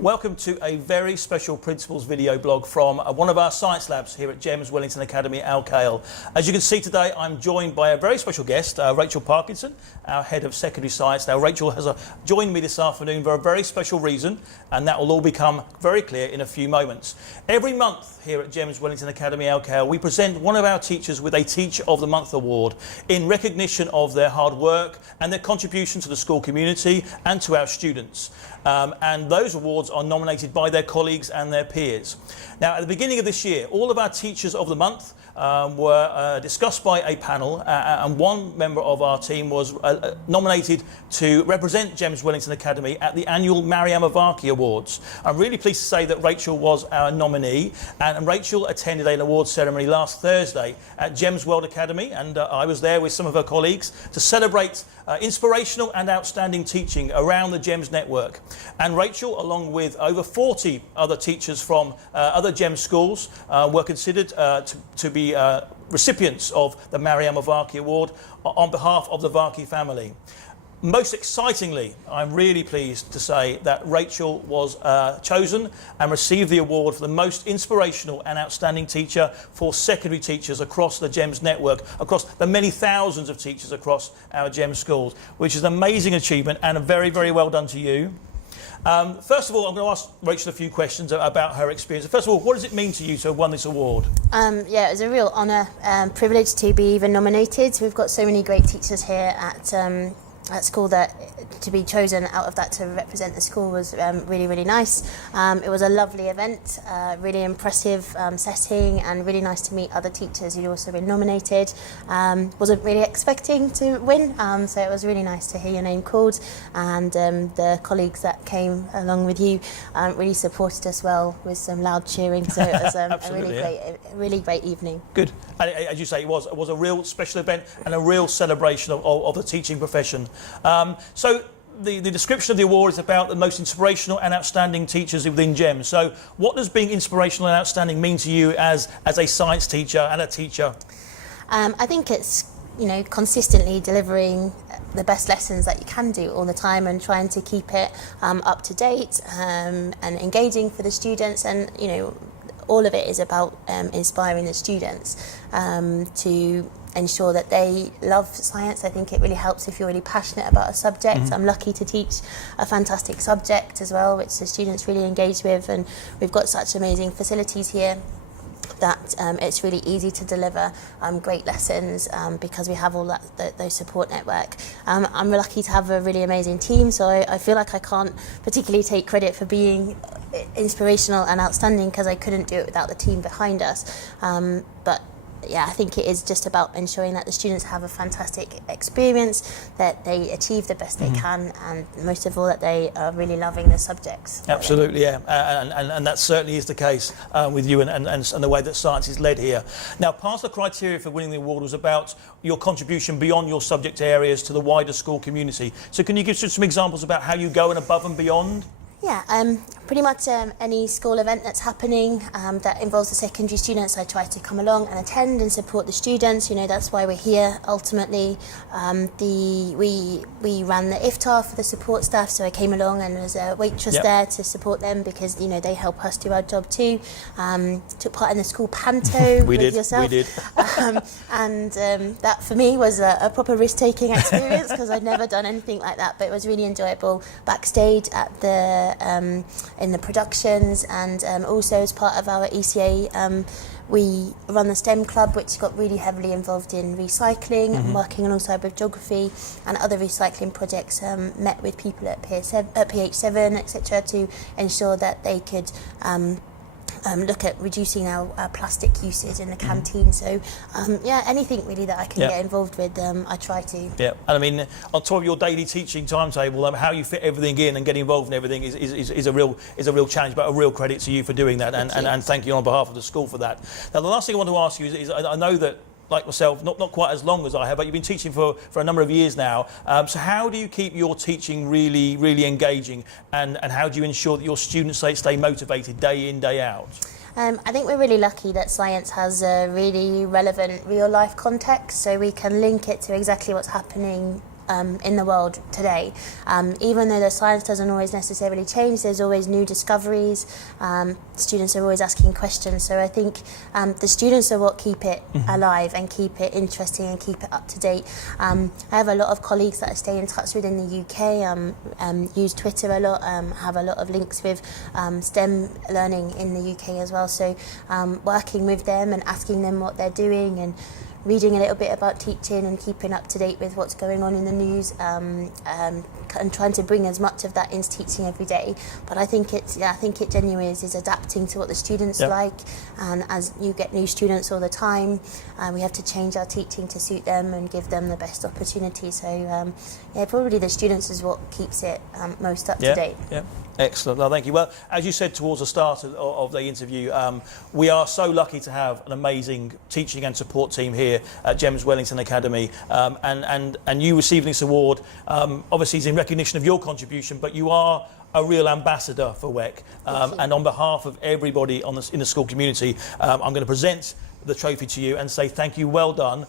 Welcome to a very special Principals video blog from one of our science labs here at GEMS Wellington Academy, Al Kale. As you can see today, I'm joined by a very special guest, Rachel Parkinson, our Head of Secondary Science. Now, Rachel has joined me this afternoon for a very special reason, and that will all become very clear in a few moments. Every month here at GEMS Wellington Academy, Al Kale, we present one of our teachers with a Teacher of the Month award in recognition of their hard work and their contribution to the school community and to our students. And those awards are nominated by their colleagues and their peers. Now, at the beginning of this year, all of our Teachers of the Month were discussed by a panel, and one member of our team was nominated to represent GEMS Wellington Academy at the annual Mariam Avaki Awards. I'm really pleased to say that Rachel was our nominee, and Rachel attended an awards ceremony last Thursday at GEMS World Academy, and I was there with some of her colleagues to celebrate inspirational and outstanding teaching around the GEMS network. And Rachel, along with over 40 other teachers from other GEMS schools, were considered to be recipients of the Mariam Avaki Award on behalf of the Vaki family. Most excitingly, I'm really pleased to say that Rachel was chosen and received the award for the most inspirational and outstanding teacher for secondary teachers across the GEMS network, across the many thousands of teachers across our GEMS schools, which is an amazing achievement and a very, very well done to you. First of all, I'm going to ask Rachel a few questions about her experience. First of all, what does it mean to you to have won this award? Yeah, it was a real honour and privilege to be even nominated. We've got so many great teachers here at school that to be chosen out of that to represent the school was really, really nice. It was a lovely event, really impressive setting, and really nice to meet other teachers who'd also been nominated. Wasn't really expecting to win, so it was really nice to hear your name called, and the colleagues that came along with you really supported us well with some loud cheering, so it was a really great evening. Good. And as you say, it was a real special event and a real celebration of the teaching profession. So the description of the award is about the most inspirational and outstanding teachers within GEMS. So what does being inspirational and outstanding mean to you as a science teacher and a teacher? I think it's, consistently delivering the best lessons that you can do all the time and trying to keep it up to date and engaging for the students, and all of it is about inspiring the students to ensure that they love science. I think it really helps if you're really passionate about a subject. Mm-hmm. I'm lucky to teach a fantastic subject as well, which the students really engage with, and we've got such amazing facilities here that it's really easy to deliver great lessons because we have all those support network. I'm lucky to have a really amazing team, so I feel like I can't particularly take credit for being inspirational and outstanding because I couldn't do it without the team behind us. But yeah, I think it is just about ensuring that the students have a fantastic experience, that they achieve the best they can, and most of all that they are really loving the subjects. Absolutely, yeah, and that certainly is the case with you and the way that science is led here. Now, part of the criteria for winning the award was about your contribution beyond your subject areas to the wider school community. So can you give us some examples about how you go and above and beyond? Yeah, pretty much any school event that's happening that involves the secondary students, I try to come along and attend and support the students. That's why we're here ultimately. We ran the iftar for the support staff, so I came along and was a waitress there to support them because they help us do our job too. Took part in the school panto with yourself. We did. And that for me was a proper risk-taking experience because I'd never done anything like that, but it was really enjoyable backstage at in the productions, and also as part of our ECA we run the STEM club, which got really heavily involved in recycling and working alongside with geography and other recycling projects. Met with people at PH7 etc. to ensure that they could look at reducing our plastic usage in the canteen. So yeah, anything really that I can get involved with, I try to. Yeah, and I mean, on top of your daily teaching timetable, how you fit everything in and get involved in everything is a real challenge, but a real credit to you for doing that, and thank you on behalf of the school for that. Now, the last thing I want to ask you is I know that, like myself, not quite as long as I have, but you've been teaching for a number of years now. So how do you keep your teaching really, really engaging, and how do you ensure that your students stay motivated day in, day out? I think we're really lucky that science has a really relevant real-life context, so we can link it to exactly what's happening in the world today. Even though the science doesn't always necessarily change, there's always new discoveries. Students are always asking questions. So I think the students are what keep it alive and keep it interesting and keep it up to date. I have a lot of colleagues that I stay in touch with in the UK, use Twitter a lot, have a lot of links with STEM learning in the UK as well. So working with them and asking them what they're doing and reading a little bit about teaching and keeping up to date with what's going on in the news, and trying to bring as much of that into teaching every day. But I think it genuinely is adapting to what the students like, and as you get new students all the time, we have to change our teaching to suit them and give them the best opportunity. So probably the students is what keeps it most up to date. Yeah. Excellent. Well, thank you. Well, as you said towards the start of the interview, we are so lucky to have an amazing teaching and support team here at GEMS Wellington Academy, and you receiving this award obviously is in recognition of your contribution, but you are a real ambassador for WEC, and on behalf of everybody in the school community, I'm going to present the trophy to you and say thank you, well done.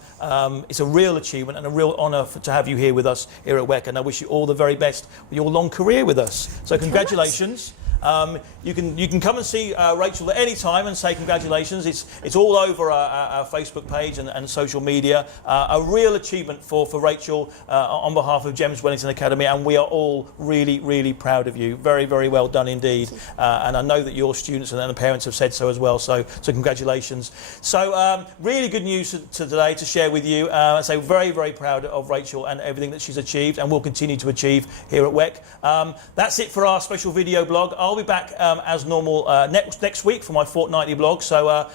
It's a real achievement and a real honour to have you here with us here at WEC, and I wish you all the very best with your long career with us. So congratulations. You can come and see Rachel at any time and say congratulations. It's all over our Facebook page and social media. A real achievement for Rachel on behalf of GEMS Wellington Academy, and we are all really, really proud of you. Very, very well done indeed. And I know that your students and the parents have said so as well. So congratulations. So really good news today to share with you. So very, very proud of Rachel and everything that she's achieved and will continue to achieve here at WEC. That's it for our special video blog. I'll be back as normal next week for my fortnightly blog. So